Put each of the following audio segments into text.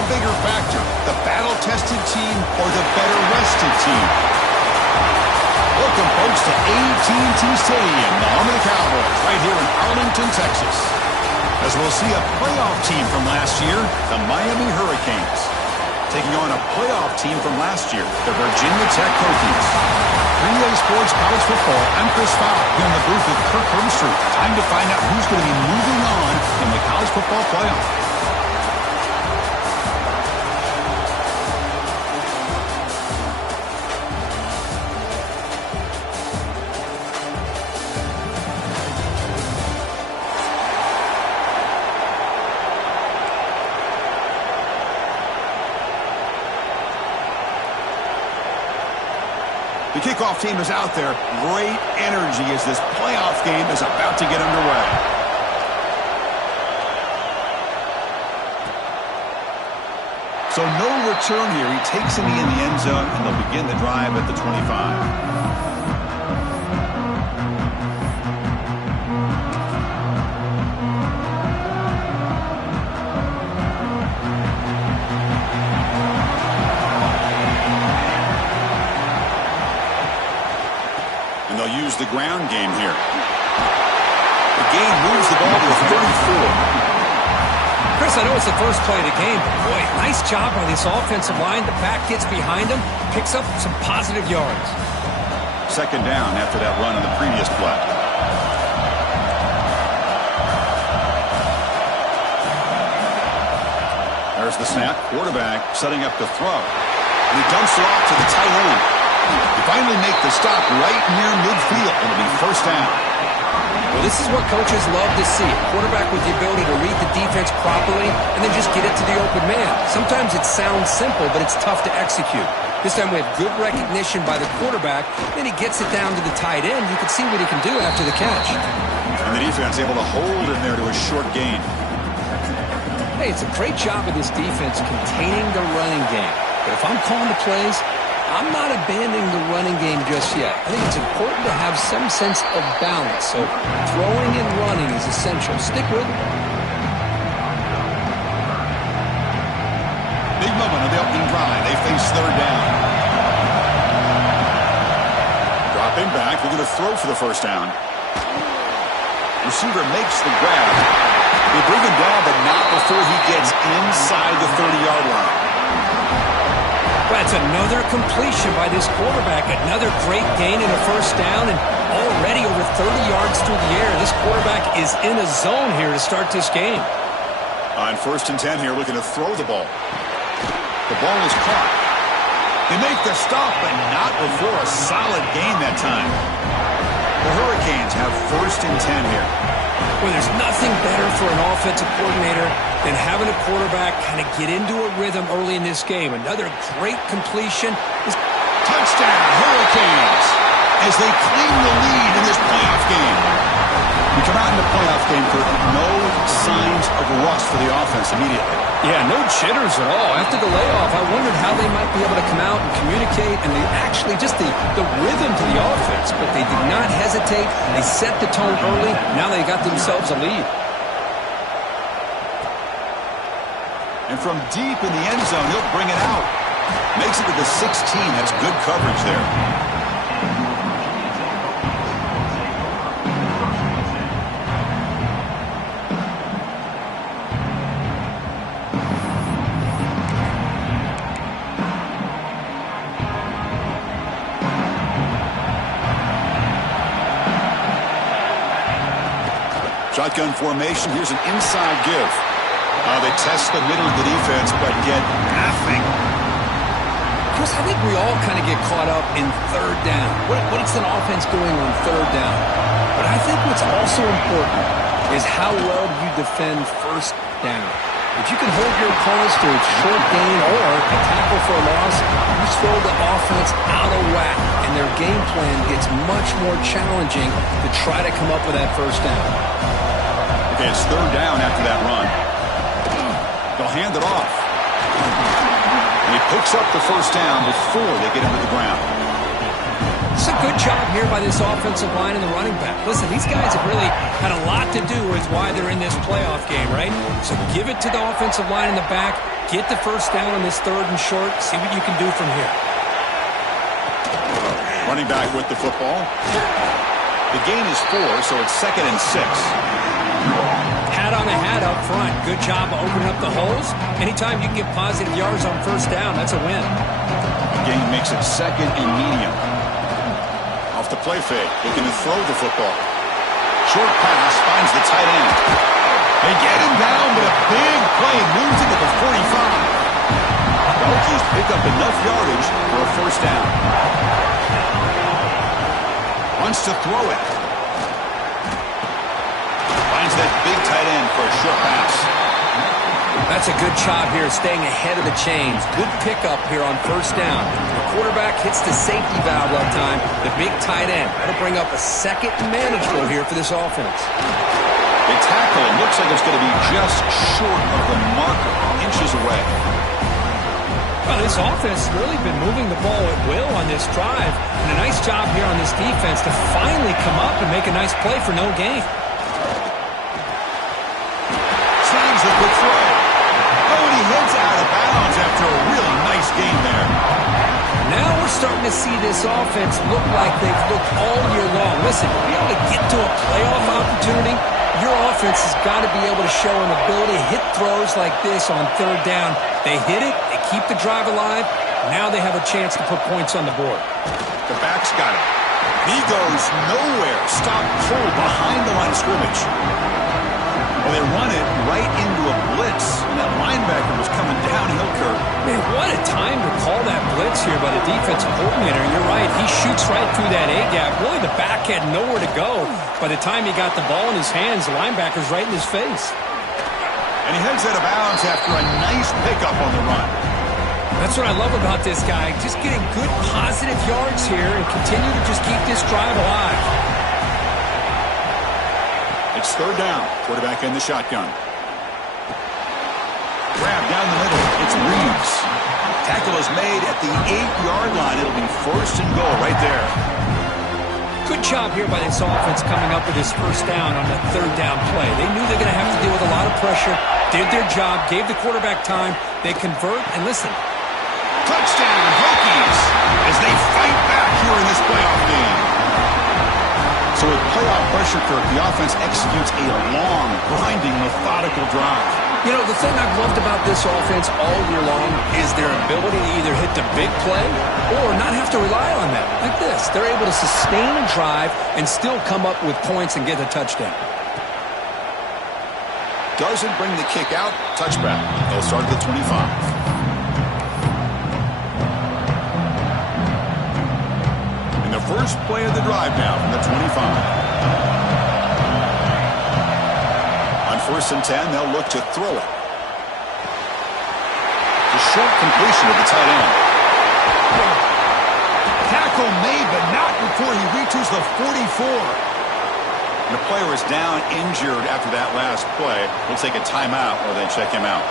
the bigger factor, the battle-tested team or the better-rested team? Welcome, folks, to AT&T Stadium, the home of the Cowboys, right here in Arlington, Texas. As we'll see a playoff team from last year, the Miami Hurricanes, taking on a playoff team from last year, the Virginia Tech Hokies. 3A Sports College Football, I'm Chris Fowler, here in the booth with Kirk Herbstreit. Time to find out who's going to be moving on in the college football playoff. The kickoff team is out there. Great energy as this playoff game is about to get underway. So no return here. He takes it in the end zone, and they'll begin the drive at the 25. They'll use the ground game here. The game moves the ball to 34. Chris, I know it's the first play of the game, but boy, nice job by this offensive line. The back gets behind him, picks up some positive yards. Second down after that run in the previous play. There's the snap. Quarterback setting up to throw. And he dumps it off to the tight end. They finally make the stop right near midfield. It'll be first down. Well, this is what coaches love to see. A quarterback with the ability to read the defense properly and then just get it to the open man. Sometimes it sounds simple, but it's tough to execute. This time we have good recognition by the quarterback. Then he gets it down to the tight end. You can see what he can do after the catch. And the defense able to hold him there to a short gain. Hey, it's a great job of this defense containing the running game. But if I'm calling the plays, I'm not abandoning the running game just yet. I think it's important to have some sense of balance. So throwing and running is essential. Stick with it. Big moment of the opening drive. They face third down. Dropping back. They're going to throw for the first down. Receiver makes the grab. They bring him down, but not before he gets inside the 30-yard line. That's another completion by this quarterback. Another great gain in a first down, and already over 30 yards through the air. This quarterback is in a zone here to start this game. On 1st and 10 here, looking to throw the ball. The ball is caught. They make the stop, but not before a solid gain that time. The Hurricanes have 1st and 10 here. Well, there's nothing better for an offensive coordinator than having a quarterback kind of get into a rhythm early in this game. Another great completion. Touchdown, Hurricanes, as they claim the lead in this playoff game. We come out in the playoff game for no signs of rust for the offense immediately. Yeah, no jitters at all. After the layoff, I wondered how they might be able to come out and communicate, and they actually just the rhythm to the offense. But they did not hesitate. They set the tone early. Now they got themselves a lead. And from deep in the end zone, he'll bring it out. Makes it to the 16. That's good coverage there. Shotgun formation. Here's an inside give. They test the middle of the defense, but get nothing. Chris, I think we all kind of get caught up in third down. What is an offense doing on third down? But I think what's also important is how well you defend first down. If you can hold your opponents to a short gain or a tackle for a loss, you throw the offense out of whack, and their game plan gets much more challenging to try to come up with that first down. Okay, it's third down after that run. They'll hand it off. And he picks up the first down before they get into the ground. It's a good job here by this offensive line and the running back. Listen, these guys have really had a lot to do with why they're in this playoff game, right? So give it to the offensive line in the back. Get the first down on this 3rd and short. See what you can do from here. Running back with the football. The gain is 4, so it's 2nd and 6. Hat on a hat up front. Good job of opening up the holes. Anytime you can get positive yards on first down, that's a win. The gain makes it 2nd and medium. Off the play fake, looking to throw the football. Short pass finds the tight end. They get him down, but a big play moves into the 45. The Hokies pick up enough yardage for a first down. Wants to throw it. Finds that big tight end for a short pass. That's a good job here, staying ahead of the chains. Good pickup here on first down. The quarterback hits the safety valve that time. The big tight end. That'll bring up a 2nd and manageable here for this offense. The tackle looks like it's going to be just short of the marker, inches away. Well, this offense has really been moving the ball at will on this drive. And a nice job here on this defense to finally come up and make a nice play for no gain. Slams the quick throw. Oh, and he heads out of bounds after a really nice game there. Now we're starting to see this offense look like they've looked all year long. Listen, to be able to get to a playoff opportunity, your offense has got to be able to show an ability to hit throws like this on 3rd down. They hit it, they keep the drive alive. Now they have a chance to put points on the board. The back's got it. He goes nowhere. Stop pulled behind the line of scrimmage. Well, they run it right into a blitz, and that linebacker was coming downhill, Kirk. Man, what a time to call that blitz here by the defensive coordinator. You're right, he shoots right through that A-gap. Really, the back had nowhere to go. By the time he got the ball in his hands, the linebacker's right in his face. And he heads out of bounds after a nice pickup on the run. That's what I love about this guy. Just getting good positive yards here and continue to just keep this drive alive. It's 3rd down. Quarterback in the shotgun. Grab down the middle. It's Reeves. Tackle is made at the 8-yard line. It'll be 1st and goal right there. Good job here by this offense coming up with this first down on that 3rd down play. They knew they were going to have to deal with a lot of pressure. Did their job. Gave the quarterback time. They convert. And listen. Touchdown, Hokies, as they fight back here in this playoff game. So with playoff pressure, Kirk, the offense executes a long, grinding, methodical drive. You know, the thing I've loved about this offense all year long is their ability to either hit the big play or not have to rely on that. Like this. They're able to sustain a drive and still come up with points and get a touchdown. Doesn't bring the kick out. Touchback. They'll start at the 25. First play of the drive now from the 25. On 1st and 10, they'll look to throw it. The short completion of the tight end. Tackle made, but not before he reaches the 44. And the player is down injured after that last play. We'll take a timeout or they check him out.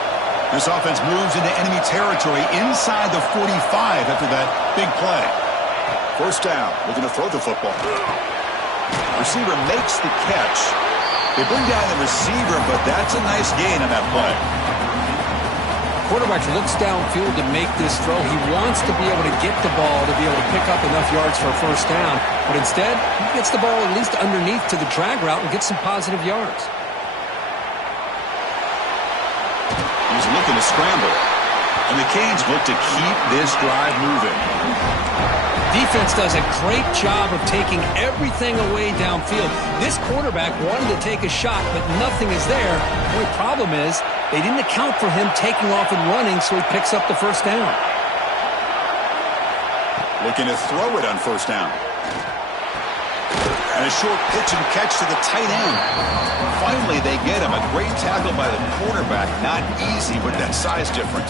This offense moves into enemy territory inside the 45 after that big play. 1st down, looking to throw the football. Receiver makes the catch. They bring down the receiver, but that's a nice gain on that play. Quarterback looks downfield to make this throw. He wants to be able to get the ball to be able to pick up enough yards for a first down, but instead, he gets the ball at least underneath to the drag route and gets some positive yards. He's looking to scramble, and the Canes look to keep this drive moving. Defense does a great job of taking everything away downfield. This quarterback wanted to take a shot, but nothing is there. The only problem is they didn't account for him taking off and running, so he picks up the first down. Looking to throw it on 1st down. And a short pitch and catch to the tight end. Finally, they get him. A great tackle by the quarterback. Not easy with that size difference.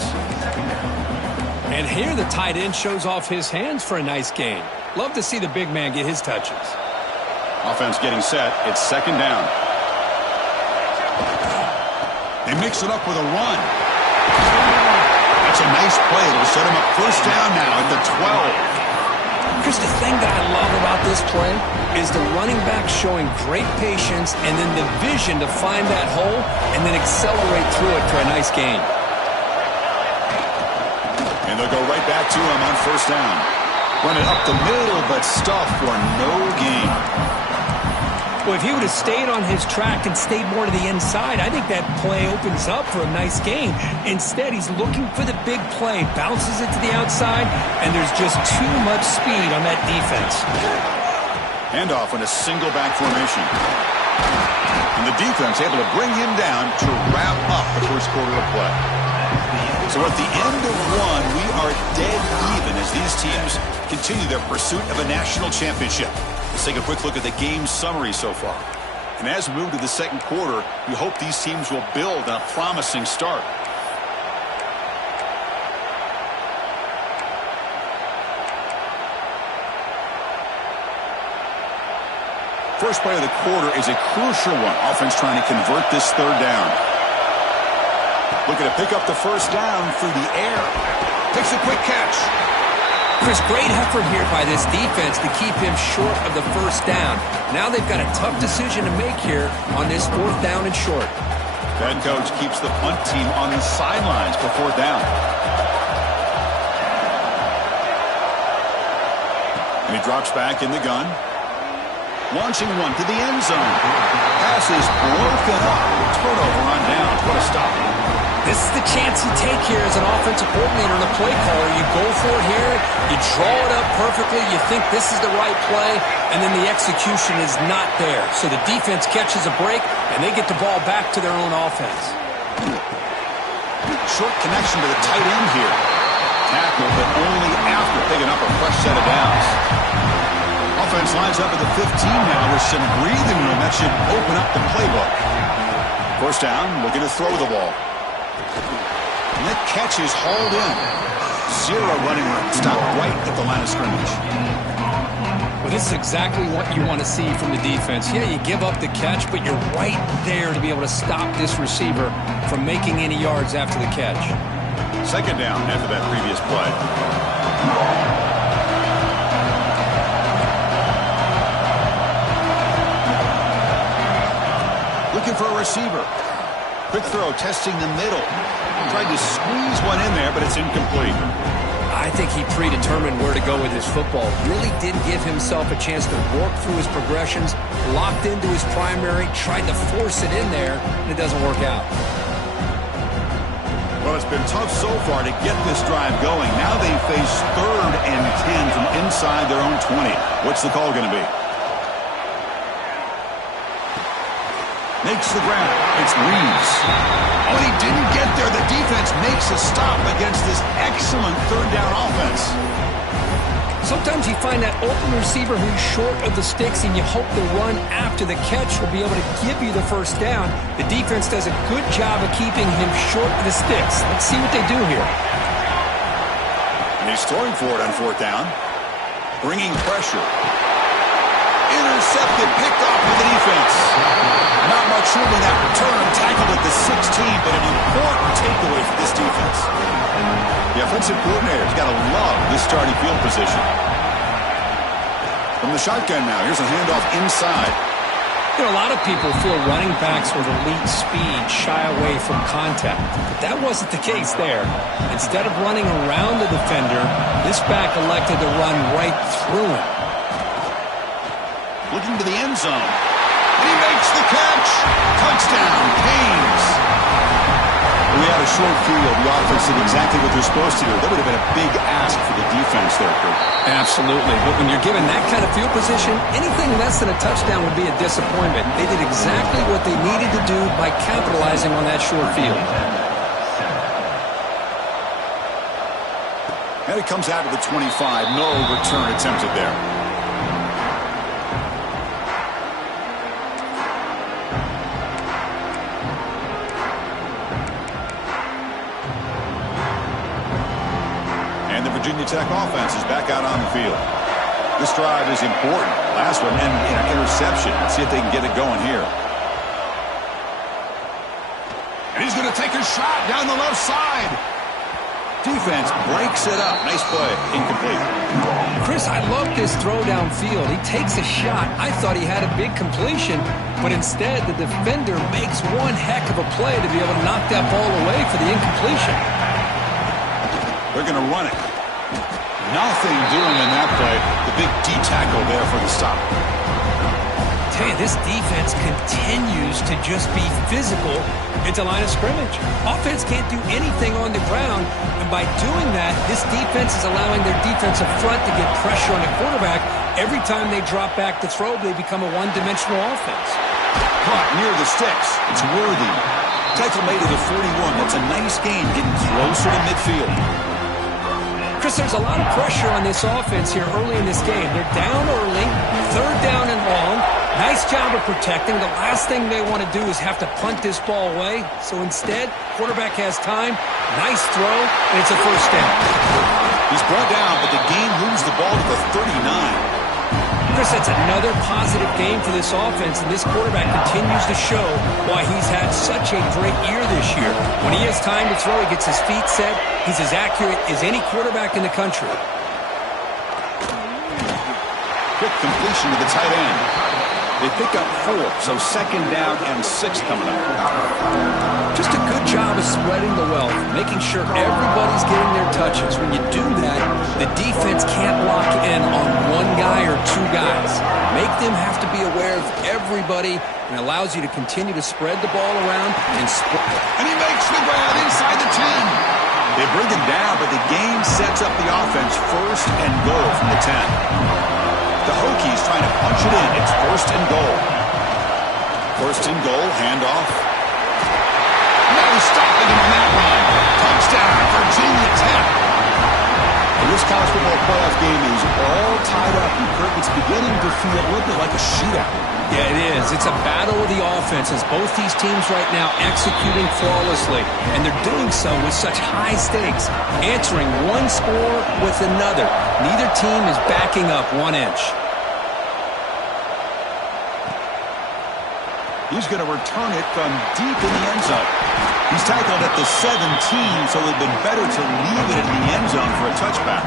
And here the tight end shows off his hands for a nice gain. Love to see the big man get his touches. Offense getting set. It's 2nd down. They mix it up with a run. That's a nice play. It'll set him up 1st down now at the 12. Chris, the thing that I love about this play is the running back showing great patience and then the vision to find that hole and then accelerate through it for a nice gain. And they'll go right back to him on first down. Run it up the middle, but stuffed for no gain. Well, if he would have stayed on his track and stayed more to the inside, I think that play opens up for a nice gain. Instead, he's looking for the big play, bounces it to the outside, and there's just too much speed on that defense. Handoff in a single back formation. And the defense able to bring him down to wrap up the first quarter of play. So at the end of one, we are dead even as these teams continue their pursuit of a national championship. Let's take a quick look at the game summary so far. And as we move to the second quarter, we hope these teams will build on a promising start. First play of the quarter is a crucial one. Offense trying to convert this third down. Looking to pick up the first down through the air. Takes a quick catch. Chris, great effort here by this defense to keep him short of the first down. Now they've got a tough decision to make here on this fourth down and short. The head coach keeps the punt team on the sidelines for fourth down. And he drops back in the gun. Launching one to the end zone. Pass is broken up. Turnover on down. What a stop. This is the chance you take here as an offensive coordinator and a play caller. You go for it here, you draw it up perfectly, you think this is the right play, and then the execution is not there. So the defense catches a break, and they get the ball back to their own offense. Short connection to the tight end here. Tackle, but only after picking up a fresh set of downs. Offense lines up at the 15 now with some breathing room. That should open up the playbook. First down, looking to throw the ball. And that catch is hauled in. Zero running room. Stopped right at the line of scrimmage. Well, this is exactly what you want to see from the defense. Yeah, you give up the catch, but you're right there to be able to stop this receiver from making any yards after the catch. Second down after that previous play. Looking for a receiver. Quick throw, testing the middle. Tried to squeeze one in there, but it's incomplete. I think he predetermined where to go with his football. Really didn't give himself a chance to work through his progressions, locked into his primary, tried to force it in there, and it doesn't work out. Well, it's been tough so far to get this drive going. Now they face 3rd and 10 from inside their own 20. What's the call going to be? Makes the grab. It's Reeves. Oh, and he didn't get there. The defense makes a stop against this excellent third down offense. Sometimes you find that open receiver who's short of the sticks, and you hope the run after the catch will be able to give you the first down. The defense does a good job of keeping him short of the sticks. Let's see what they do here. And he's throwing for it on fourth down. Bringing pressure. Intercepted, picked off with the defense. Not much room in that return. Tackled at the 16, but an important takeaway for this defense. The offensive coordinator's got to love this starting field position. From the shotgun now, here's a handoff inside. You know, a lot of people feel running backs with elite speed shy away from contact, but that wasn't the case there. Instead of running around the defender, this back elected to run right through him. Looking to the end zone. And he makes the catch. Touchdown, Canes. We had a short field. The offense did exactly what they're supposed to do. That would have been a big ask for the defense there, Kurt. Absolutely. But when you're given that kind of field position, anything less than a touchdown would be a disappointment. They did exactly what they needed to do by capitalizing on that short field. And it comes out of the 25. No return attempted there. Virginia Tech offense is back out on the field. This drive is important. Last one ended in an interception. Let's see if they can get it going here. And he's going to take a shot down the left side. Defense breaks it up. Nice play. Incomplete. Chris, I love this throw downfield. He takes a shot. I thought he had a big completion, but instead the defender makes one heck of a play to be able to knock that ball away for the incompletion. They're going to run it. Nothing doing in that play. The big D tackle there for the stop. Tell you, this defense continues to just be physical at the line of scrimmage. Offense can't do anything on the ground, and by doing that, this defense is allowing their defensive front to get pressure on the quarterback. Every time they drop back to throw, they become a one-dimensional offense. Caught near the sticks. It's worthy. Tackle made at the 41. That's a nice gain, getting closer to midfield. Chris, there's a lot of pressure on this offense here early in this game. They're down early, third down and long. Nice job of protecting. The last thing they want to do is have to punt this ball away. So instead, quarterback has time. Nice throw, and it's a first down. He's brought down, but the game moves the ball to the 39. Chris, that's another positive game for this offense, and this quarterback continues to show why he's had such a great year this year. When he has time to throw, he gets his feet set. He's as accurate as any quarterback in the country. Quick completion to the tight end. They pick up 4, so second down and 6 coming up. Just a good job of spreading the wealth, making sure everybody's getting their touches. When you do that, the defense can't lock in on one guy or two guys. Make them have to be aware of everybody, and allows you to continue to spread the ball around and And he makes the grab inside the 10. They bring him down, but the game sets up the offense first and goal from the 10. The Hokies trying to punch it in. It's first and goal. First and goal, handoff. No stopping him on that one. Touchdown, Virginia Tech. And this college football playoff game is all tied up. And Kirk, it's beginning to feel a little bit like a shootout. Yeah, it is. It's a battle of the offenses. Both these teams right now executing flawlessly, and they're doing so with such high stakes, answering one score with another. Neither team is backing up 1 inch. He's going to return it from deep in the end zone. He's tackled at the 17, so it would have been better to leave it in the end zone for a touchback.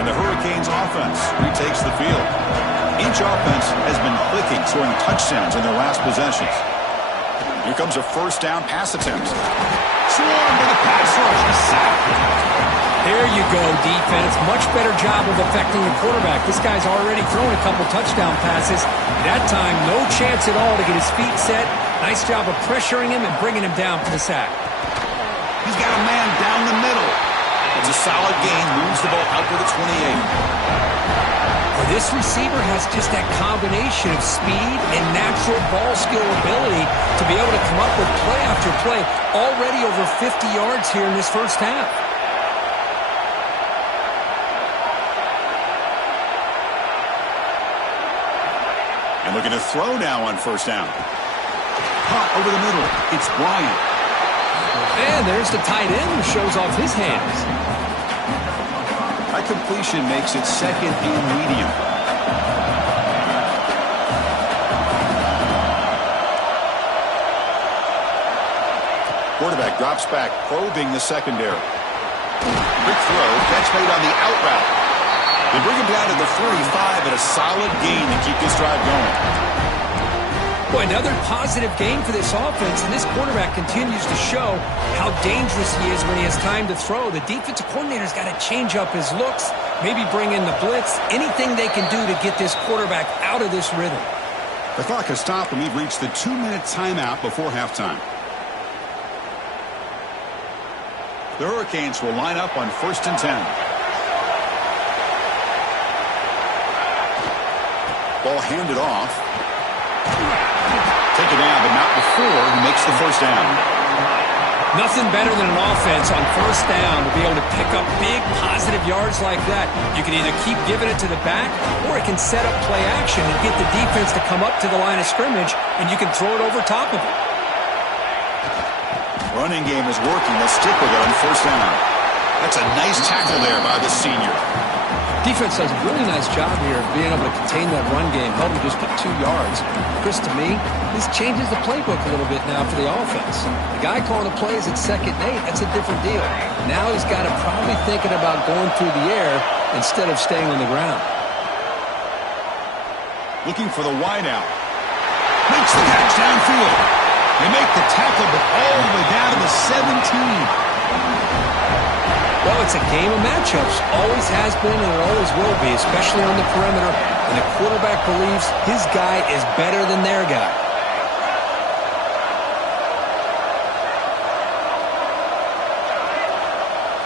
And the Hurricanes offense retakes the field. Each offense has been clicking, scoring touchdowns in their last possessions. Here comes a first down pass attempt. Swarm to the pass rush. He's sacked. There you go, defense. Much better job of affecting the quarterback. This guy's already thrown a couple touchdown passes. That time, no chance at all to get his feet set. Nice job of pressuring him and bringing him down for the sack. He's got a man down the middle. It's a solid gain. Moves the ball out to the 28. Well, this receiver has just that combination of speed and natural ball skill ability to be able to come up with play after play. Already over 50 yards here in this first half. And looking to throw now on first down. Caught over the middle. It's Bryant. And there's the tight end who shows off his hands. That completion makes it second and medium. Quarterback drops back, probing the secondary. Quick throw, catch made on the out route. They bring him down to the 45 at a solid gain to keep this drive going. Boy, another positive game for this offense, and this quarterback continues to show how dangerous he is when he has time to throw. The defensive coordinator's got to change up his looks, maybe bring in the blitz, anything they can do to get this quarterback out of this rhythm. The clock has stopped, and we've reached the 2-minute timeout before halftime. The Hurricanes will line up on first and 10. Ball handed off. Taken down, but not before he makes the first down. Nothing better than an offense on first down to be able to pick up big positive yards like that. You can either keep giving it to the back, or it can set up play action and get the defense to come up to the line of scrimmage, and you can throw it over top of it. Running game is working. They'll stick with it on first down. That's a nice tackle there by the senior. Defense does a really nice job here of being able to contain that run game, held him just to 2 yards. Chris, to me, this changes the playbook a little bit now for the offense. The guy calling the plays at 2nd and 8, that's a different deal. Now he's got to probably thinking about going through the air instead of staying on the ground. Looking for the wide out. Makes the catch downfield. They make the tackle, but all the way down to the 17. Well, it's a game of matchups. Always has been and it always will be, especially on the perimeter. And the quarterback believes his guy is better than their guy.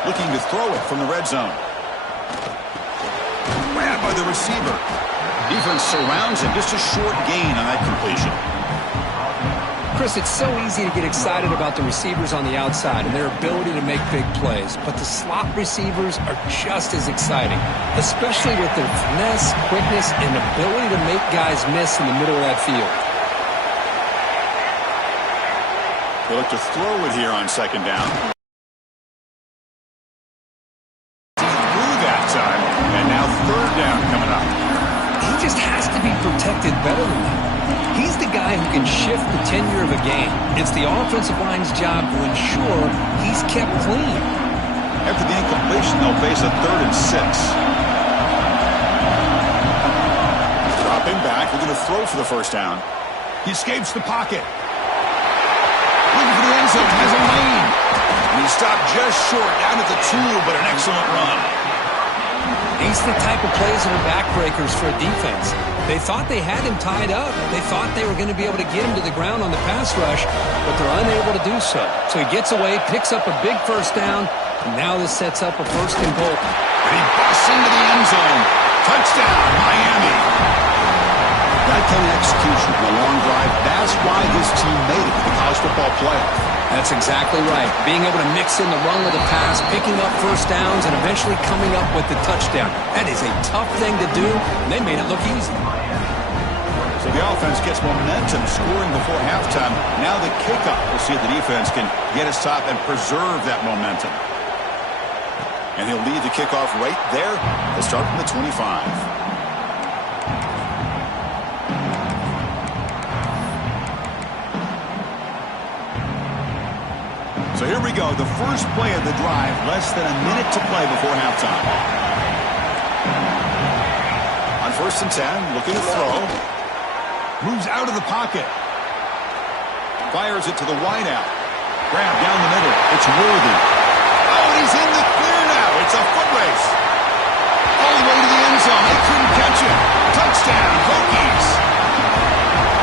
Looking to throw it from the red zone. Grabbed by the receiver. Defense surrounds him. Just a short gain on that completion. Chris, it's so easy to get excited about the receivers on the outside and their ability to make big plays, but the slot receivers are just as exciting, especially with their finesse, quickness, and ability to make guys miss in the middle of that field. They look to throw it here on 2nd down. Through that time, and now 3rd down coming up. He just has to be protected better than that. He's the guy who can shift the tenure of a game. It's the offensive line's job to ensure he's kept clean. After the incompletion, they'll face a 3rd and 6. Dropping back, we're going to throw for the 1st down. He escapes the pocket. Looking for the end zone, has a lane. And he stopped just short, down at the 2, but an excellent run. These are the type of plays that are backbreakers for a defense. They thought they had him tied up. They thought they were going to be able to get him to the ground on the pass rush, but they're unable to do so. So he gets away, picks up a big 1st down, and now this sets up a 1st and goal. And he busts into the end zone. Touchdown, Miami. That kind of execution in a long drive, that's why his team made it to the college football playoff. That's exactly right. Being able to mix in the run with the pass, picking up 1st downs, and eventually coming up with the touchdown. That is a tough thing to do, and they made it look easy. So the offense gets momentum, scoring before halftime. Now the kickoff. We'll see if the defense can get a stop and preserve that momentum. And he'll lead the kickoff right there. They'll start from the 25. So here we go, the first play of the drive, less than a minute to play before halftime. On 1st and 10, looking to throw. Moves out of the pocket. Fires it to the wideout. Grab down the middle. It's Worthy. Oh, and he's in the clear now. It's a foot race. All the way to the end zone. They couldn't catch him. Touchdown, Hokies.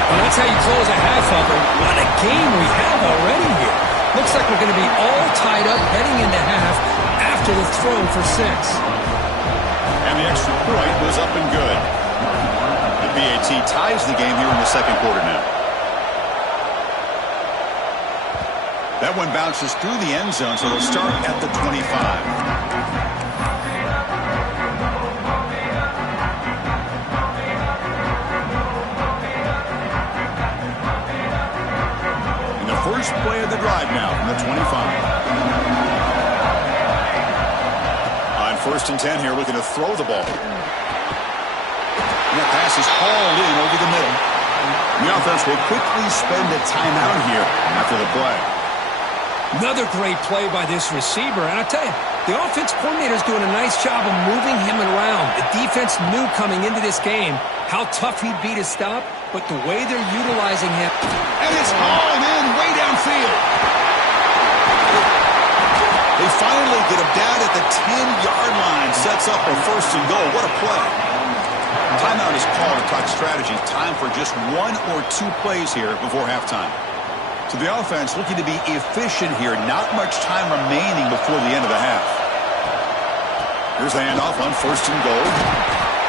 Well, that's how you close a half of it. What a game we have already here. Looks like we're going to be all tied up heading into half after the throw for 6. And the extra point was up and good. The BAT ties the game here in the 2nd quarter now. That one bounces through the end zone, so they'll start at the 25. First play of the drive now from the 25. On 1st and 10 here, looking to throw the ball. And that pass is hauled in over the middle. The offense will quickly spend a timeout here after the play. Another great play by this receiver. And I tell you, the offense coordinator is doing a nice job of moving him around. The defense knew coming into this game how tough he'd be to stop, but the way they're utilizing him. And it's hauled in way downfield. They finally get him down at the 10-yard line. Sets up a 1st and goal. What a play. Timeout is called to talk strategy. Time for just 1 or 2 plays here before halftime. So the offense looking to be efficient here. Not much time remaining before the end of the half. Here's the handoff on 1st and goal.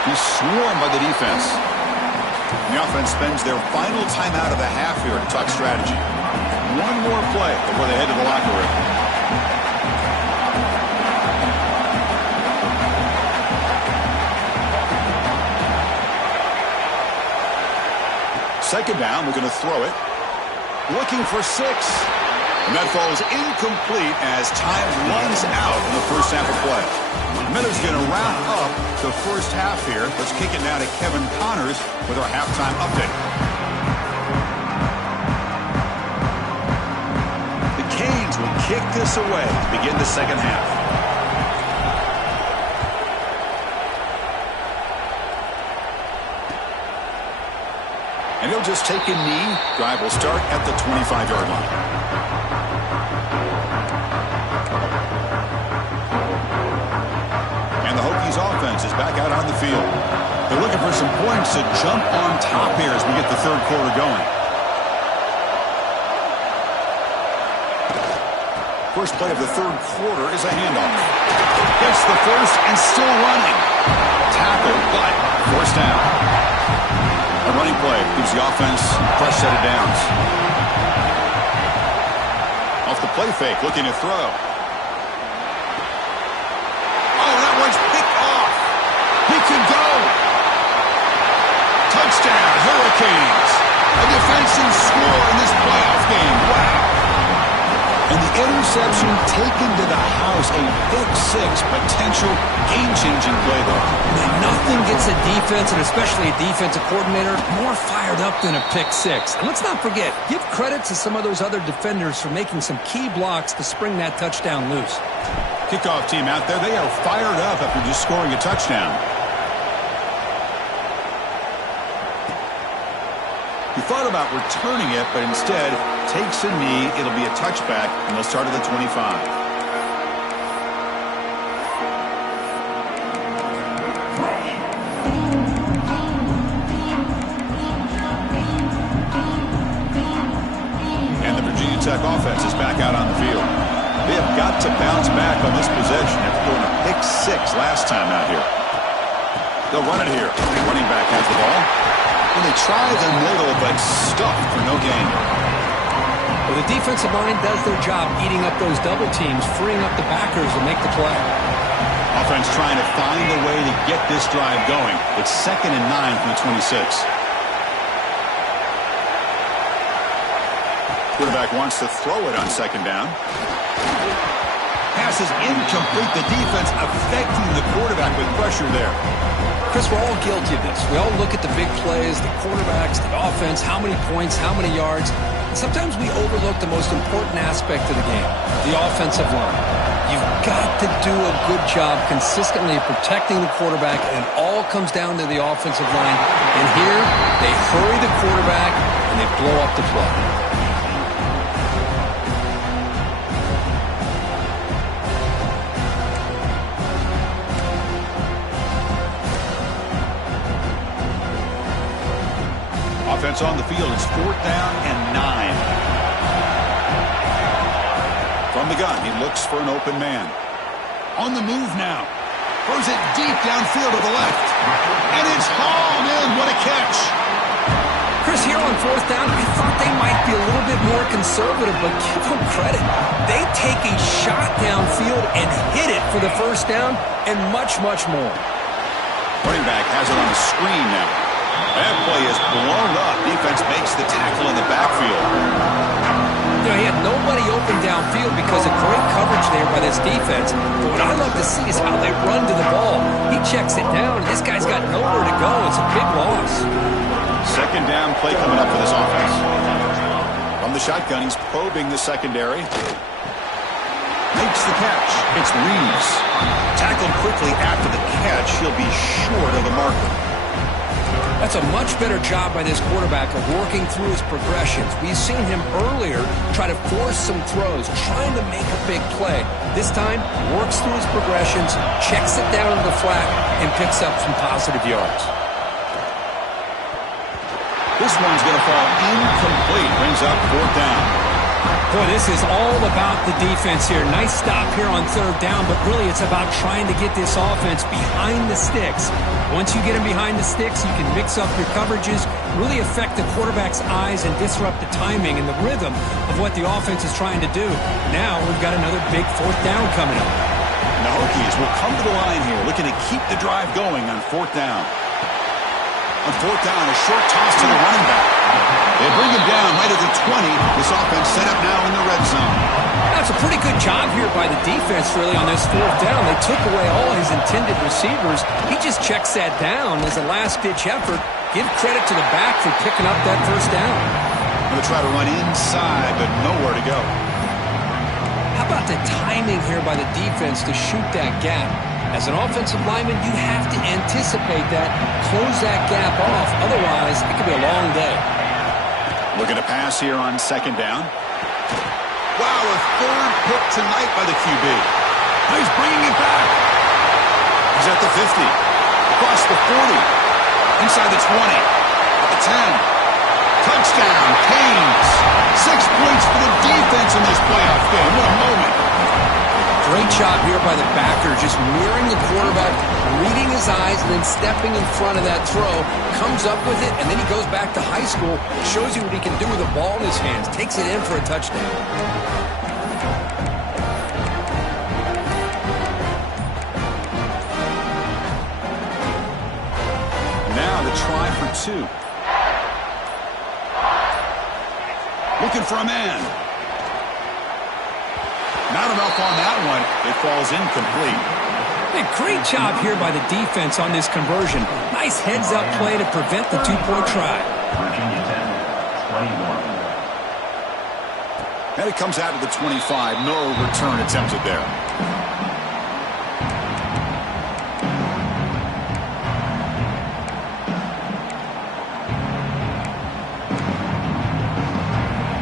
He's swarmed by the defense. And the offense spends their final timeout of the half here to talk strategy. 1 more play before they head to the locker room. Second down, we're going to throw it. Looking for 6. And that falls incomplete as time runs out in the first half of play. Miller's going to wrap up the first half here. Let's kick it now to Kevin Connors with our halftime update. The Canes will kick this away to begin the second half. And he'll just take a knee. Drive will start at the 25-yard line. And the Hokies offense is back out on the field. They're looking for some points to jump on top here as we get the third quarter going. First play of the third quarter is a handoff. Gets the first and still running. Tackle, but forced down. A running play gives the offense a fresh set of downs. Off the play fake, looking to throw. Oh, that one's picked off. He can go. Touchdown, Hurricanes. A defensive score in this playoff game. Wow. And the interception taken to the house, a pick six, potential game-changing play there. Man, nothing gets a defense, and especially a defensive coordinator, more fired up than a pick six. And let's not forget, give credit to some of those other defenders for making some key blocks to spring that touchdown loose. Kickoff team out there, they are fired up after just scoring a touchdown. He thought about returning it, but instead takes a knee. It'll be a touchback, and they'll start at the 25. And the Virginia Tech offense is back out on the field. They have got to bounce back on this possession after going a pick six last time out here. They'll run it here. The running back has the ball. And they try the middle, but stuffed for no gain. Well, the defensive line does their job eating up those double teams, freeing up the backers to make the play. Offense trying to find a way to get this drive going. It's 2nd and 9 from the 26. Quarterback wants to throw it on 2nd down. Pass is incomplete. The defense affecting the quarterback with pressure there. Chris, we're all guilty of this. We all look at the big plays, the quarterbacks, the offense, how many points, how many yards. And sometimes we overlook the most important aspect of the game, the offensive line. You've got to do a good job consistently protecting the quarterback, and it all comes down to the offensive line. And here, they hurry the quarterback, and they blow up the play. Offense on the field. It's 4th down and 9. From the gun, he looks for an open man. On the move now. Throws it deep downfield to the left. And it's hauled in. What a catch. Chris, here on 4th down, I thought they might be a little bit more conservative, but give them credit. They take a shot downfield and hit it for the 1st down and much, much more. Running back has it on the screen now. That play is blown up. Defense makes the tackle in the backfield. You know, he had nobody open downfield because of great coverage there by this defense. But what I love to see is how they run to the ball. He checks it down. This guy's got nowhere to go. It's a big loss. 2nd down play coming up for this offense. From the shotgun, he's probing the secondary. Makes the catch. It's Reeves. Tackled quickly after the catch. He'll be short of the marker. That's a much better job by this quarterback of working through his progressions. We've seen him earlier try to force some throws, trying to make a big play. This time, works through his progressions, checks it down to the flat, and picks up some positive yards. This one's going to fall incomplete. Brings up 4th down. Boy, this is all about the defense here. Nice stop here on 3rd down, but really it's about trying to get this offense behind the sticks. Once you get them behind the sticks, you can mix up your coverages, really affect the quarterback's eyes and disrupt the timing and the rhythm of what the offense is trying to do. Now we've got another big 4th down coming up. And the Hokies will come to the line here, looking to keep the drive going on 4th down. On fourth down, a short toss to the running back. They bring him down right at the 20. This offense set up now in the red zone. That's a pretty good job here by the defense, really, on this fourth down. They took away all his intended receivers. He just checks that down as a last-ditch effort. Give credit to the back for picking up that first down. Going to try to run inside, but nowhere to go. How about the timing here by the defense to shoot that gap? As an offensive lineman, you have to anticipate that, close that gap off. Otherwise, it could be a long day. Looking to pass here on second down. Wow, a third pick tonight by the QB. He's bringing it back. He's at the 50. Across the 40. Inside the 20. At the 10. Touchdown, Canes. 6 points for the defense in this playoff game. What a moment. Great job here by the backer, just mirroring the quarterback, reading his eyes, and then stepping in front of that throw. Comes up with it, and then he goes back to high school, shows you what he can do with the ball in his hands, takes it in for a touchdown. Now the try for 2. Looking for a man. Not enough on that one. It falls incomplete. Hey, great job here by the defense on this conversion. Nice heads-up play to prevent the two-point try. Virginia 10, 21. And it comes out to the 25. No return attempted there.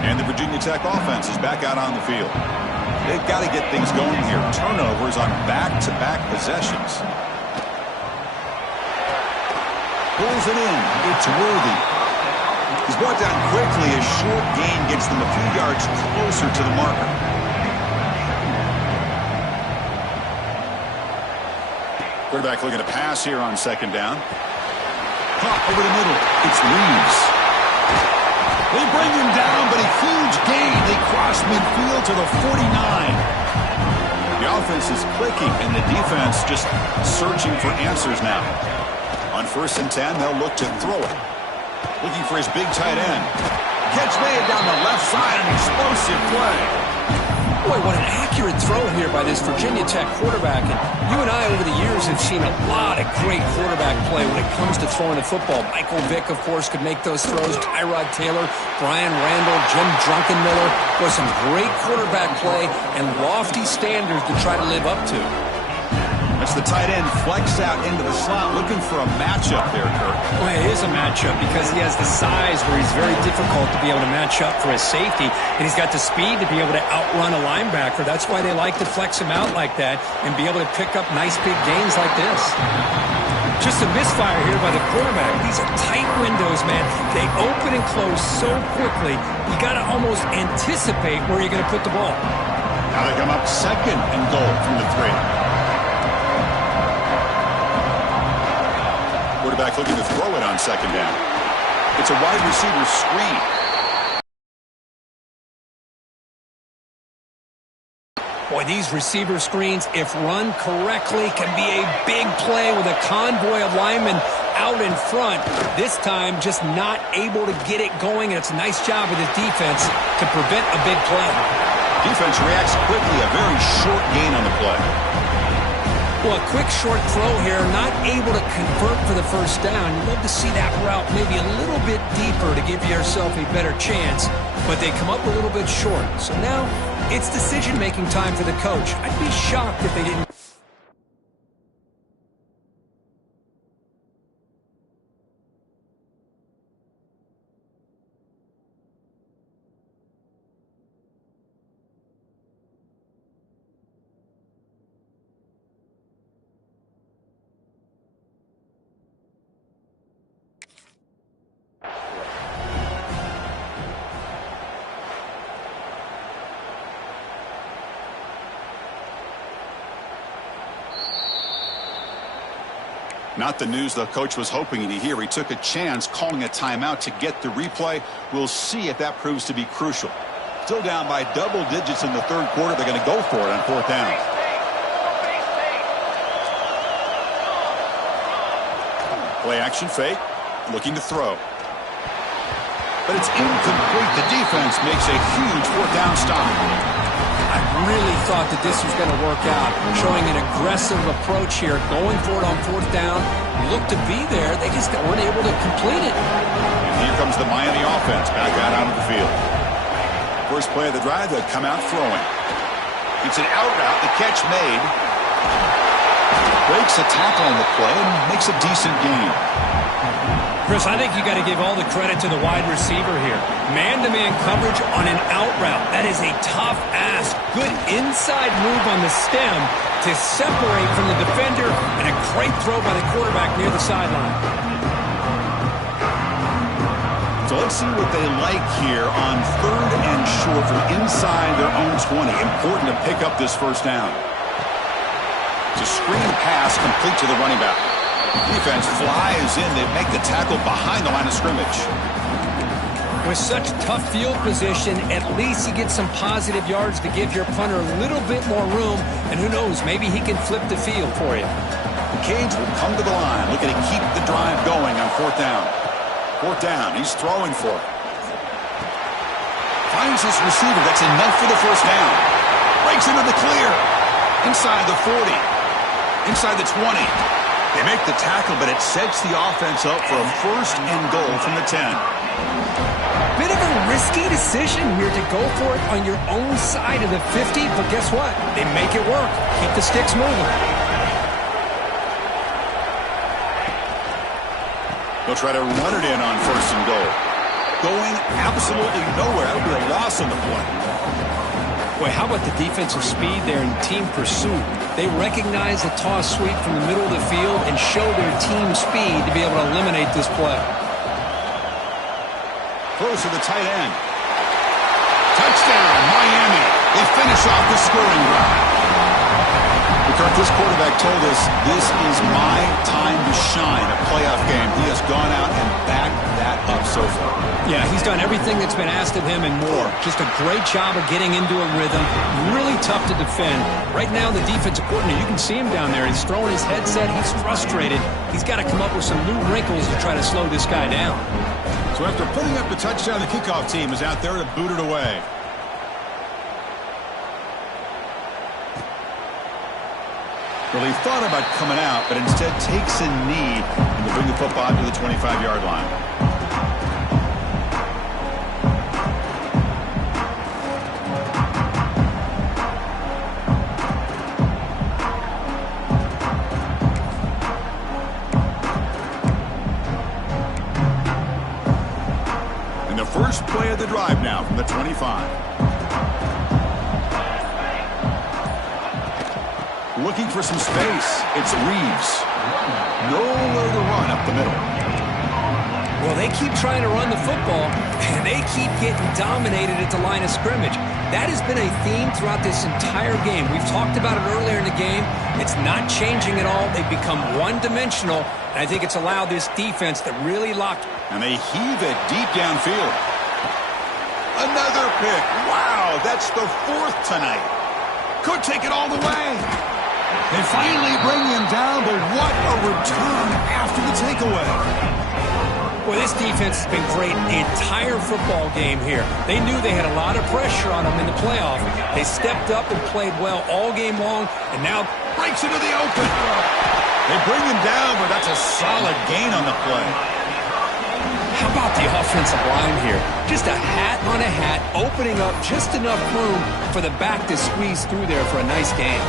And the Virginia Tech offense is back out on the field. They've got to get things going here. Turnovers on back-to-back possessions. Pulls it in. It's Worthy. He's brought down quickly. A short gain gets them a few yards closer to the marker. Quarterback looking to pass here on second down. Caught over the middle. It's Reeves. They bring him down, but a huge gain. They cross midfield to the 49. The offense is clicking, and the defense just searching for answers now. On 1st and 10, they'll look to throw it. Looking for his big tight end. Catch made down the left side, an explosive play. Boy, what an accurate throw here by this Virginia Tech quarterback. And you and I, over the years, have seen a lot of great quarterback play when it comes to throwing the football. Michael Vick, of course, could make those throws. Tyrod Taylor, Brian Randall, Jim Drunkenmiller. Boy, some great quarterback play and lofty standards to try to live up to. That's the tight end flex out into the slot, looking for a matchup there, Kirk. Well, it is a matchup because he has the size where he's very difficult to be able to match up for his safety, and he's got the speed to be able to outrun a linebacker. That's why they like to flex him out like that and be able to pick up nice big gains like this. Just a misfire here by the quarterback. These are tight windows, man. They open and close so quickly, you got to almost anticipate where you're going to put the ball. Now they come up second and goal from the 3. Quarterback looking to throw it on second down. It's a wide receiver screen. Boy, these receiver screens, if run correctly, can be a big play with a convoy of linemen out in front. This time, just not able to get it going, and it's a nice job with the defense to prevent a big play. Defense reacts quickly, a very short gain on the play. Well, a quick short throw here, not able to convert for the first down. You'd love to see that route maybe a little bit deeper to give yourself a better chance, but they come up a little bit short. So now it's decision-making time for the coach. I'd be shocked if they didn't. Not the news the coach was hoping to hear. He took a chance calling a timeout to get the replay. We'll see if that proves to be crucial. Still down by double digits in the third quarter. They're going to go for it on fourth down. Play action fake. looking to throw. But it's incomplete. The defense makes a huge fourth down stop. I really thought that this was going to work out, showing an aggressive approach here, going for it on fourth down. Looked to be there. They just weren't able to complete it. And here comes the Miami offense back out onto the field. First play of the drive, they come out throwing. It's an out route. The catch made. Breaks a tackle on the play and makes a decent gain. Chris, I think you got to give all the credit to the wide receiver here. Man-to-man coverage on an out route. That is a tough ask. Good inside move on the stem to separate from the defender, and a great throw by the quarterback near the sideline. So let's see what they like here on 3rd and short from inside their own 20. Important to pick up this first down. It's a screen pass complete to the running back. Defense flies in. They make the tackle behind the line of scrimmage. With such tough field position, at least you get some positive yards to give your punter a little bit more room. And who knows, maybe he can flip the field for you. The Canes will come to the line, looking to keep the drive going on 4th down. 4th down, he's throwing for it. Finds his receiver. That's enough for the first down. Breaks into the clear. Inside the 40. Inside the 20. They make the tackle, but it sets the offense up for a 1st and goal from the 10. Bit of a risky decision here to go for it on your own side of the 50, but guess what? They make it work. Keep the sticks moving. They'll try to run it in on 1st and goal. Going absolutely nowhere. That'll be a loss on the play. Boy, how about the defensive speed there in team pursuit? They recognize the toss sweep from the middle of the field and show their team speed to be able to eliminate this play. Throws to the tight end. Touchdown, Miami. They finish off the scoring drive. Because this quarterback told us this is my time to shine, a playoff game. He has gone out and backed that up so far. Yeah, he's done everything that's been asked of him and more. Just a great job of getting into a rhythm. Really tough to defend. Right now, the defensive coordinator, you can see him down there. He's throwing his headset. He's frustrated. He's got to come up with some new wrinkles to try to slow this guy down. So after putting up the touchdown, the kickoff team is out there to boot it away. Well, he thought about coming out, but instead takes a knee and will bring the football to the 25-yard line. And the first play of the drive now from the 25. Looking for some space. It's Reeves. Nowhere to run up the middle. Well, they keep trying to run the football, and they keep getting dominated at the line of scrimmage. That has been a theme throughout this entire game. We've talked about it earlier in the game. It's not changing at all. They've become one-dimensional, and I think it's allowed this defense to really lock. And they heave it deep downfield. Another pick. Wow, that's the 4th tonight. Could take it all the way. They finally bring him down, but what a return after the takeaway. Well, this defense has been great the entire football game here. They knew they had a lot of pressure on them in the playoff. They stepped up and played well all game long, and now breaks into the open. They bring him down, but that's a solid gain on the play. How about the offensive line here? Just a hat on a hat, opening up just enough room for the back to squeeze through there for a nice gain.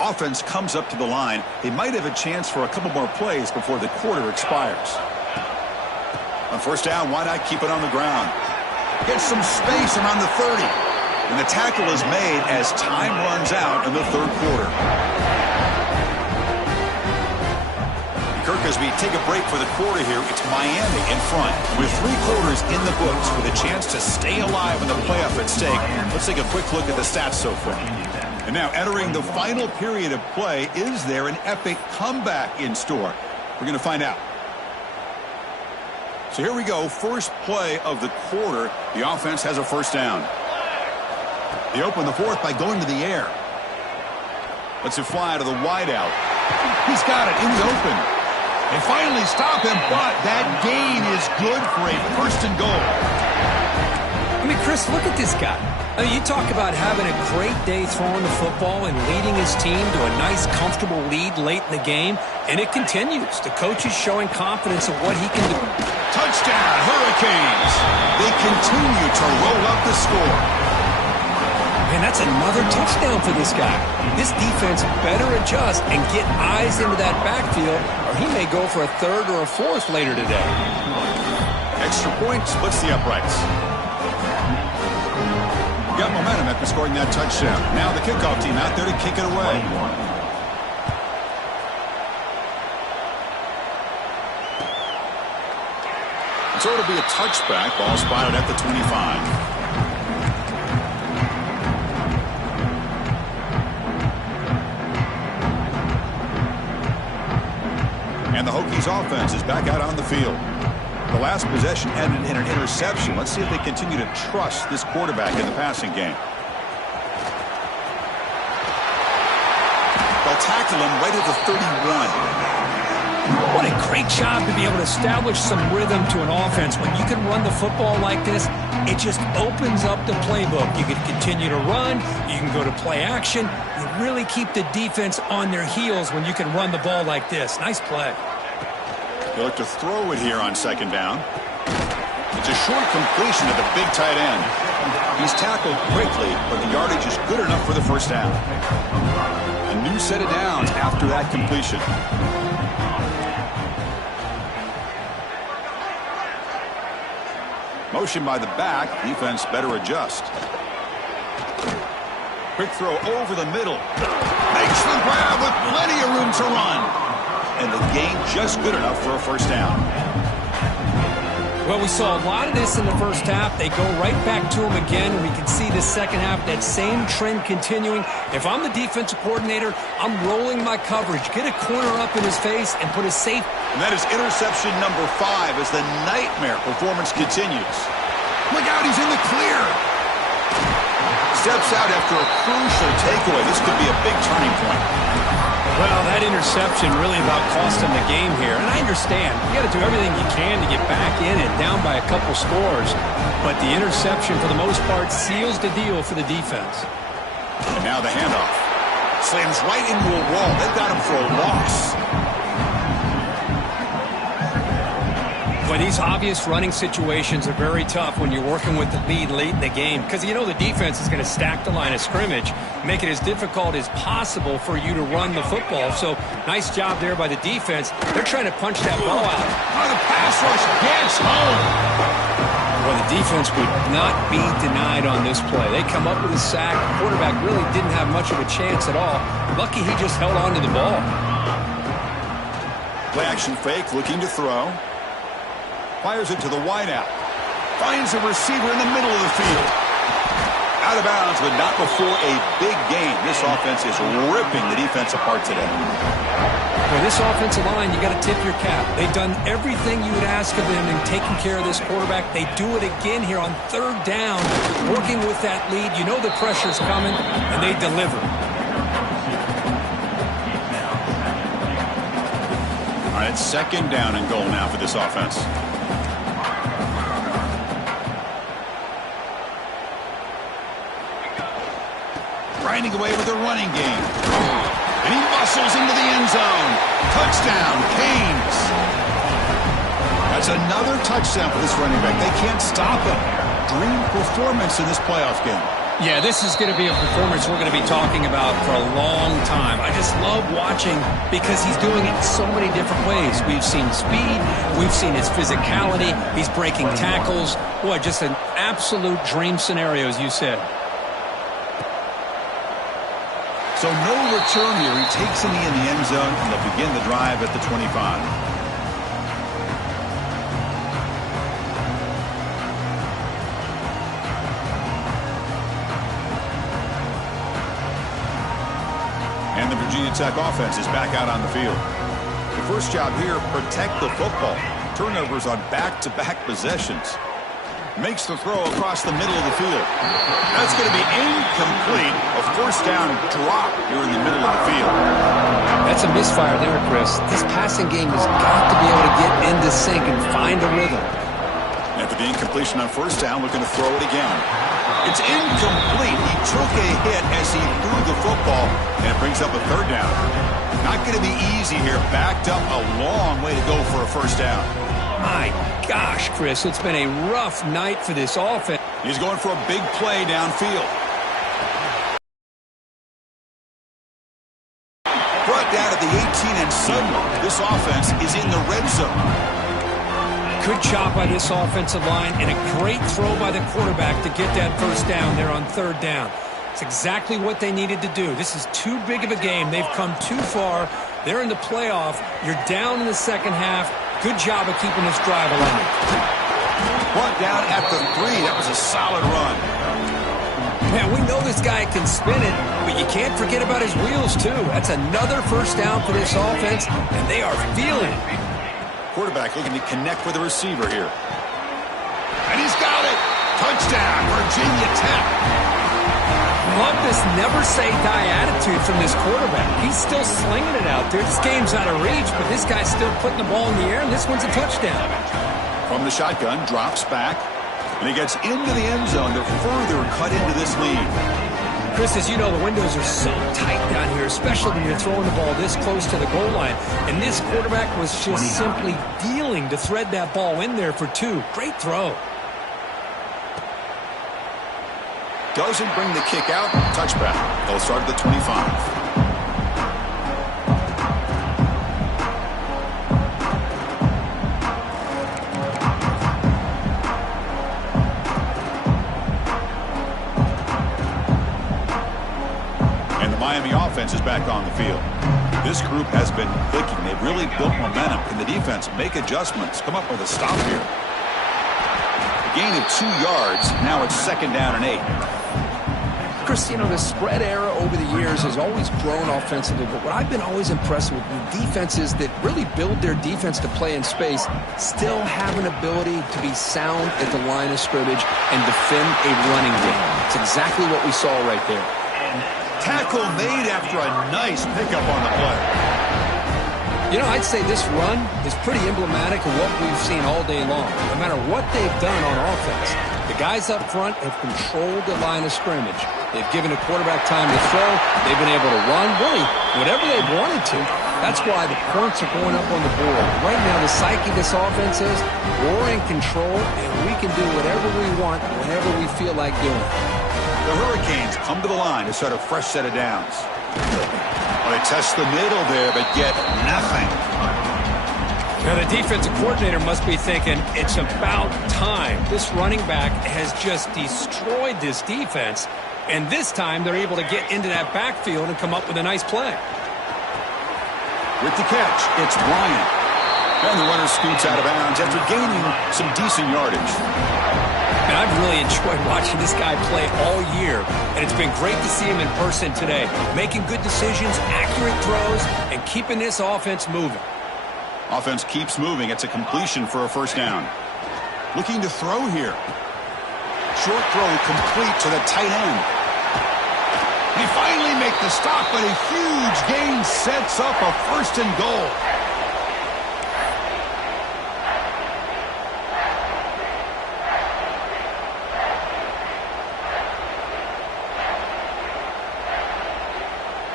Offense comes up to the line. They might have a chance for a couple more plays before the quarter expires. On 1st down, why not keep it on the ground? Get some space around the 30. And the tackle is made as time runs out in the 3rd quarter. Kirk, as we take a break for the quarter here, it's Miami in front. With 3 quarters in the books with a chance to stay alive in the playoff at stake, let's take a quick look at the stats so far. And now entering the final period of play, is there an epic comeback in store? We're going to find out. So here we go, first play of the quarter. The offense has a 1st down. They open the fourth by going to the air. Lets it fly to the wideout. He's got it in the open. They finally stop him, but that gain is good for a first and goal. I mean, Chris, look at this guy. I mean, you talk about having a great day throwing the football and leading his team to a nice, comfortable lead late in the game, and it continues. The coach is showing confidence of what he can do. Touchdown, Hurricanes. They continue to roll up the score. Man, that's another touchdown for this guy. This defense better adjust and get eyes into that backfield, or he may go for a third or a fourth later today. Extra point splits the uprights. Got momentum after scoring that touchdown. Now the kickoff team out there to kick it away. So it'll be a touchback. Ball spotted at the 25. And the Hokies offense is back out on the field. The last possession ended in an interception. Let's see if they continue to trust this quarterback in the passing game. They'll tackle him right at the 31. What a great job to be able to establish some rhythm to an offense. When you can run the football like this, it just opens up the playbook. You can continue to run. You can go to play action. You really keep the defense on their heels when you can run the ball like this. Nice play. They look to throw it here on second down. It's a short completion to the big tight end. He's tackled quickly, but the yardage is good enough for the first down. A new set of downs after that completion. Motion by the back. Defense better adjust. Quick throw over the middle. Makes the grab with plenty of room to run. And the gain just good enough for a first down. Well, we saw a lot of this in the first half. They go right back to him again. We can see the second half, that same trend continuing. If I'm the defensive coordinator, I'm rolling my coverage. Get a corner up in his face and put a safe. And that is interception number 5 as the nightmare performance continues. Look out, he's in the clear. Steps out after a crucial takeaway. This could be a big turning point. Well, that interception really about cost him the game here. And I understand. You got to do everything you can to get back in and down by a couple scores. But the interception, for the most part, seals the deal for the defense. And now the handoff. Slams right into a wall. They've got him for a loss. Boy, these obvious running situations are very tough when you're working with the lead late in the game, because you know the defense is going to stack the line of scrimmage, make it as difficult as possible for you to run the football. So nice job there by the defense. They're trying to punch that ball out. Oh, the pass rush gets home. Well, the defense would not be denied on this play. They come up with a sack. The quarterback really didn't have much of a chance at all. Lucky he just held on to the ball. Play action fake, looking to throw. Fires it to the wideout. Finds a receiver in the middle of the field. Out of bounds, but not before a big gain. This offense is ripping the defense apart today. For this offensive line, you got to tip your cap. They've done everything you would ask of them in taking care of this quarterback. They do it again here on third down, working with that lead. You know the pressure's coming, and they deliver. All right, second down and goal now for this offense. Grinding away with the running game. And he muscles into the end zone. Touchdown, Canes. That's another touchdown for this running back. They can't stop him. Dream performance in this playoff game. Yeah, this is going to be a performance we're going to be talking about for a long time. I just love watching because he's doing it in so many different ways. We've seen speed. We've seen his physicality. He's breaking tackles. Boy, just an absolute dream scenario, as you said. So no return here. He takes in the end zone, and they'll begin the drive at the 25. And the Virginia Tech offense is back out on the field. The first job here, protect the football. Turnovers on back-to-back possessions. Makes the throw across the middle of the field. That's going to be incomplete. A first down drop here in the middle of the field. That's a misfire there, Chris. This passing game has got to be able to get into sync and find a rhythm. After the incompletion on first down, looking to throw it again. It's incomplete. He took a hit as he threw the football, and it brings up a third down. Not going to be easy here. Backed up a long way to go for a first down. My gosh, Chris, it's been a rough night for this offense. He's going for a big play downfield. Brought down at the 18, and suddenly this offense is in the red zone. Good job by this offensive line and a great throw by the quarterback to get that first down there on third down. It's exactly what they needed to do. This is too big of a game. They've come too far. They're in the playoff. You're down in the second half. Good job of keeping this drive alive. Brought down at the 3. That was a solid run. Man, we know this guy can spin it, but you can't forget about his wheels, too. That's another first down for this offense, and they are feeling it. Quarterback looking to connect with the receiver here. And he's got it. Touchdown, Virginia Tech. Love this never-say-die attitude from this quarterback. He's still slinging it out there. This game's out of reach, but this guy's still putting the ball in the air, and this one's a touchdown. From the shotgun, drops back, and he gets into the end zone to further cut into this lead. Chris, as you know, the windows are so tight down here, especially when you're throwing the ball this close to the goal line. And this quarterback was just simply dealing to thread that ball in there for 2. Great throw. Doesn't bring the kick out. Touchback. They'll start at the 25. And the Miami offense is back on the field. This group has been clicking. They've really built momentum. Can the defense make adjustments? Come up with a stop here. A gain of 2 yards. Now it's second down and 8. Chris, you know, the spread era over the years has always grown offensively, but what I've been always impressed with the defenses that really build their defense to play in space still have an ability to be sound at the line of scrimmage and defend a running game. It's exactly what we saw right there. Tackle made after a nice pickup on the play. You know, I'd say this run is pretty emblematic of what we've seen all day long. No matter what they've done on offense, the guys up front have controlled the line of scrimmage. They've given the quarterback time to throw. They've been able to run, really, whatever they've wanted to. That's why the points are going up on the board. Right now, the psyche of this offense is we're in control, and we can do whatever we want, whenever we feel like doing. The Hurricanes come to the line to start a fresh set of downs. Well, they test the middle there, but get nothing. Now, the defensive coordinator must be thinking, it's about time. This running back has just destroyed this defense, and this time they're able to get into that backfield and come up with a nice play. With the catch, it's Bryant. And the runner scoots out of bounds after gaining some decent yardage. And I've really enjoyed watching this guy play all year, and it's been great to see him in person today, making good decisions, accurate throws, and keeping this offense moving. Offense keeps moving. It's a completion for a first down. Looking to throw here. Short throw complete to the tight end. They finally make the stop, but a huge gain sets up a first and goal.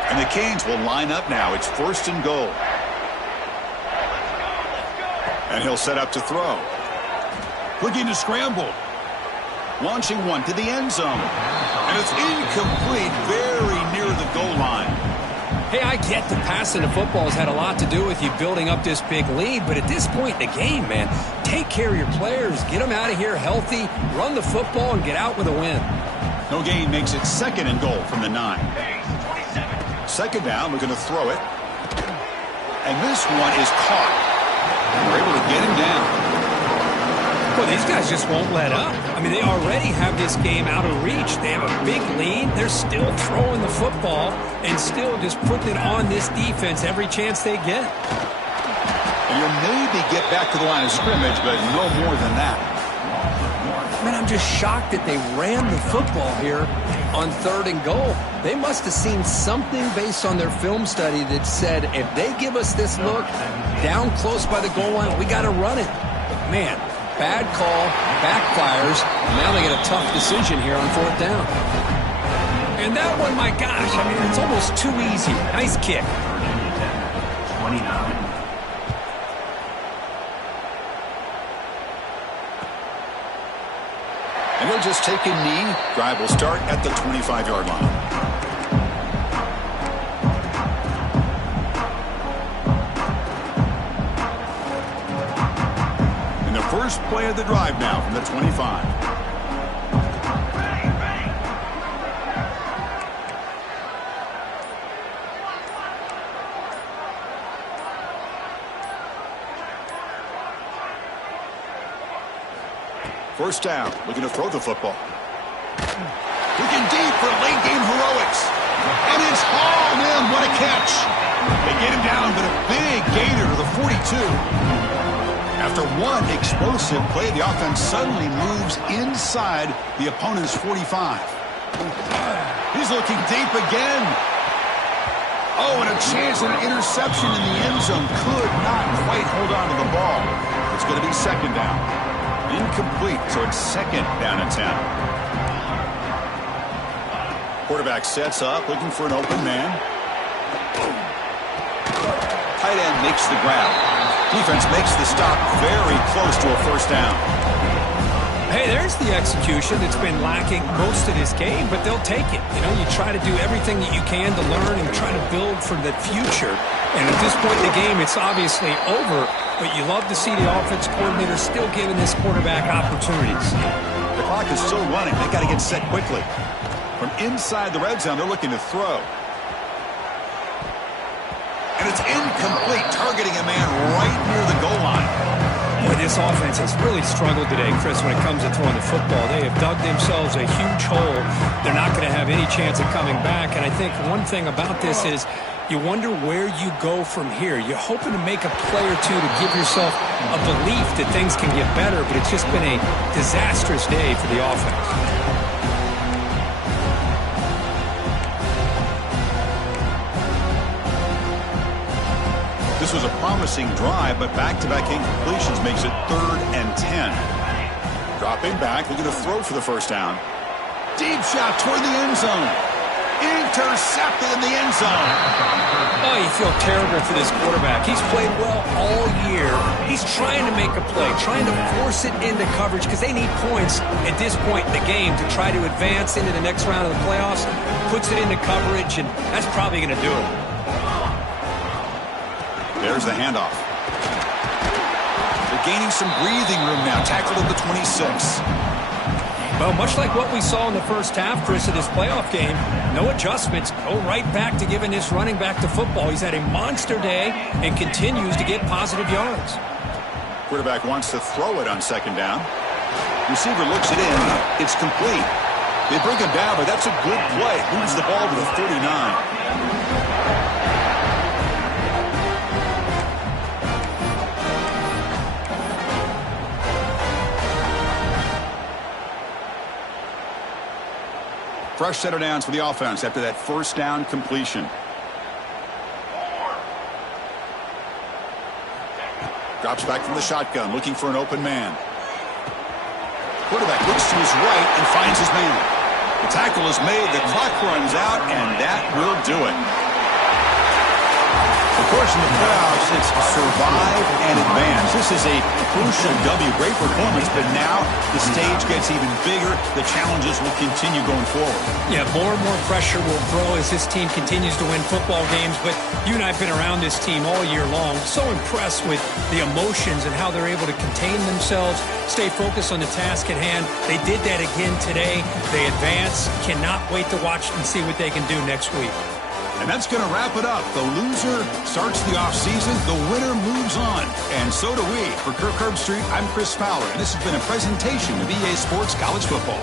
And the Canes will line up now. It's first and goal. And he'll set up to throw. Looking to scramble. Launching one to the end zone. And it's incomplete, very near the goal line. Hey, I get the passing the football has had a lot to do with you building up this big lead, but at this point in the game, man, take care of your players. Get them out of here healthy, run the football, and get out with a win. No gain makes it second and goal from the 9. Second down, we're going to throw it. And this one is caught. And we're able to get him down. Well, these guys just won't let up. I mean, they already have this game out of reach. They have a big lead. They're still throwing the football and still just putting it on this defense every chance they get. And you'll maybe get back to the line of scrimmage, but no more than that. Man, I'm just shocked that they ran the football here on 3rd and goal. They must have seen something based on their film study that said, if they give us this look down close by the goal line, we got to run it. But man, bad call, backfires. Now they get a tough decision here on 4th down. And that one, my gosh, I mean, it's almost too easy. Nice kick. 29. And they'll just take a knee. Drive will start at the 25-yard line. And the first play of the drive now from the 25. First down, looking to throw the football. Looking deep for late-game heroics. And it's hauled in. What a catch. They get him down, but a big gainer to the 42. After one explosive play, the offense suddenly moves inside the opponent's 45. He's looking deep again. Oh, and a chance at an interception in the end zone. Could not quite hold on to the ball. It's going to be 2nd down. Incomplete, so it's 2nd down and 10. Quarterback sets up, looking for an open man. Tight end makes the grab. Defense makes the stop very close to a 1st down. Hey, there's the execution that's been lacking most of this game, but they'll take it. You know, you try to do everything that you can to learn and try to build for the future. And at this point in the game, it's obviously over, but you love to see the offense coordinator still giving this quarterback opportunities. The clock is still running. They've got to get set quickly. From inside the red zone, they're looking to throw. And it's incomplete, targeting a man right near the goal line. Boy, this offense has really struggled today, Chris, when it comes to throwing the football. They have dug themselves a huge hole. They're not going to have any chance of coming back. And I think one thing about this is you wonder where you go from here. You're hoping to make a play or two to give yourself a belief that things can get better, but it's just been a disastrous day for the offense. This was a promising drive, but back-to-back incompletions makes it 3rd and 10. Dropping back, looking to throw for the 1st down. Deep shot toward the end zone. Intercepted in the end zone. Oh, you feel terrible for this quarterback. He's played well all year. He's trying to make a play, trying to force it into coverage because they need points at this point in the game to try to advance into the next round of the playoffs. Puts it into coverage, and that's probably going to do it. There's the handoff. They're gaining some breathing room now. Tackled at the 26. Well, much like what we saw in the first half, Chris, of this playoff game, no adjustments. Go right back to giving this running back to football. He's had a monster day and continues to get positive yards. Quarterback wants to throw it on 2nd down. Receiver looks it in. It's complete. They bring him down, but that's a good play. Moves the ball to the 39. Fresh set of downs for the offense after that 1st down completion. Drops back from the shotgun, looking for an open man. Quarterback looks to his right and finds his man. The tackle is made, the clock runs out, and that will do it. Of course, in the playoffs, it's survive and advance. This is a crucial W. Great performance, but now the stage gets even bigger. The challenges will continue going forward. Yeah, more and more pressure will grow as this team continues to win football games. But you and I have been around this team all year long. So impressed with the emotions and how they're able to contain themselves, stay focused on the task at hand. They did that again today. They advance. Cannot wait to watch and see what they can do next week. And that's going to wrap it up. The loser starts the offseason. The winner moves on. And so do we. For Kirk Herbstreit, I'm Chris Fowler. And this has been a presentation of EA Sports College Football.